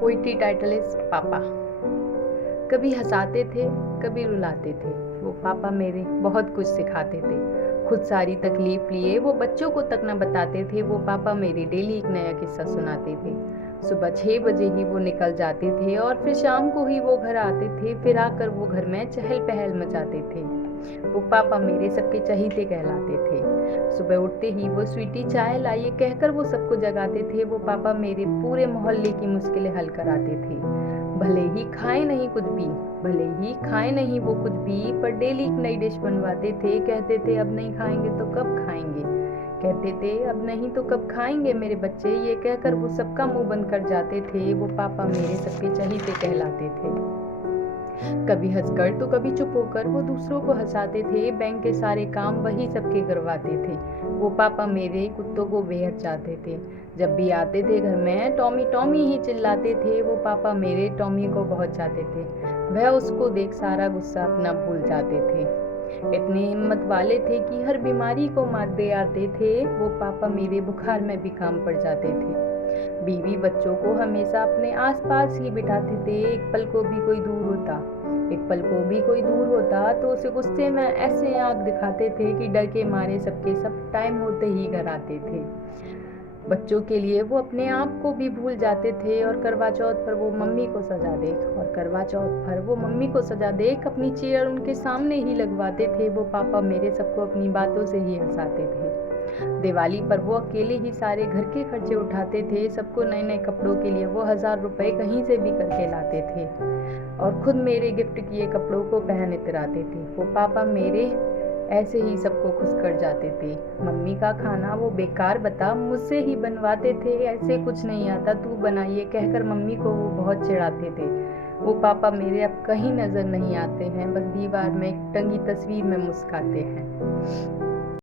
Poetry title is पापा। कभी हंसाते थे, कभी रुलाते थे, वो पापा मेरे बहुत कुछ सिखाते थे। खुद सारी तकलीफ लिए वो बच्चों को तक न बताते थे। वो पापा मेरे डेली एक नया किस्सा सुनाते थे। सुबह 6 बजे ही वो निकल जाते थे और फिर शाम को ही वो घर आते थे। फिर आकर वो घर में चहल पहल मचाते थे। वो पापा मेरे सबके चहीते कहलाते थे। सुबह उठते ही वो स्वीटी चाय लाइए कहकर वो सबको जगाते थे। वो पापा मेरे पूरे मोहल्ले की मुश्किलें हल कराते थे। भले ही खाए नहीं कुछ भी, भले ही खाए नहीं वो कुछ भी, पर डेली एक नई डिश बनवाते थे। कहते थे अब नहीं खाएंगे तो कब खाएंगे, कहते थे अब नहीं तो कब खाएंगे मेरे बच्चे, ये कहकर वो सबका मुंह बंद कर जाते थे। वो पापा मेरे सबके चहीते कहलाते थे। कभी हंसकर तो कभी चुप होकर वो दूसरों को हंसाते थे। बैंक के सारे काम वही सबके करवाते थे। वो पापा मेरे कुत्तों को बेहद चाहते थे। जब भी आते थे घर में टॉमी टॉमी ही चिल्लाते थे। वो पापा मेरे टॉमी को बहुत चाहते थे। वह उसको देख सारा गुस्सा अपना भूल जाते थे। इतने हिम्मत वाले थे कि हर बीमारी को मात दे आते थे। वो पापा मेरे बुखार में भी काम पड़ जाते थे। बीवी बच्चों को हमेशा अपने आसपास ही बिठाते थे। एक पल को भी कोई दूर होता, एक पल को भी कोई दूर होता तो उसे गुस्से में ऐसे आंख दिखाते थे कि डर के मारे सबके सब टाइम होते ही घर आते थे। बच्चों के लिए वो अपने आप को भी भूल जाते थे। और करवा चौथ पर वो मम्मी को सजा देख, और करवा चौथ पर वो मम्मी को सजा देख अपनी चेयर उनके सामने ही लगवाते थे। वो पापा मेरे सबको अपनी बातों से ही हंसाते थे। दिवाली पर वो अकेले ही सारे घर के खर्चे उठाते थे। सबको नए नए कपड़ों के लिए वो 1000 रुपए कहीं से भी करके लाते थे और खुद मेरे गिफ्ट किए कपड़ों को पहन इतराते थे। वो पापा मेरे ऐसे ही सबको खुश कर जाते थे। मम्मी का खाना वो बेकार बता, मुझसे ही बनवाते थे। ऐसे कुछ नहीं आता, तू बनाइए कहकर मम्मी को वो बहुत चिढ़ाते थे। वो पापा मेरे अब कहीं नजर नहीं आते हैं, बस दीवार में एक टंगी तस्वीर में मुस्काते हैं।